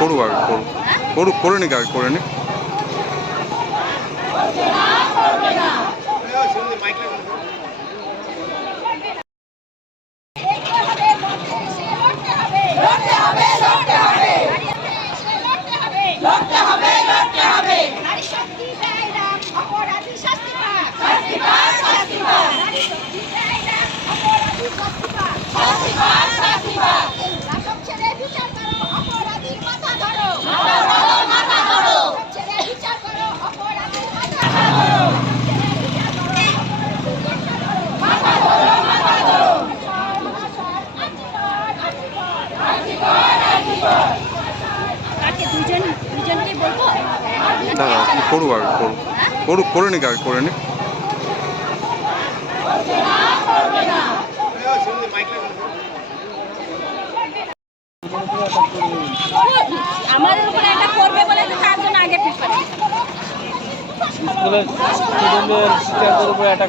করুক আগে করে নিক আগে করে নিক। করুক আগে করে নিক আগে করে নিক। আমাদের উপরে একটা করবে বলে তো তার জন্য আগে প্রিপারেশন। স্কুলের স্টুডেন্টদের শিক্ষার্থীদের উপরে একটা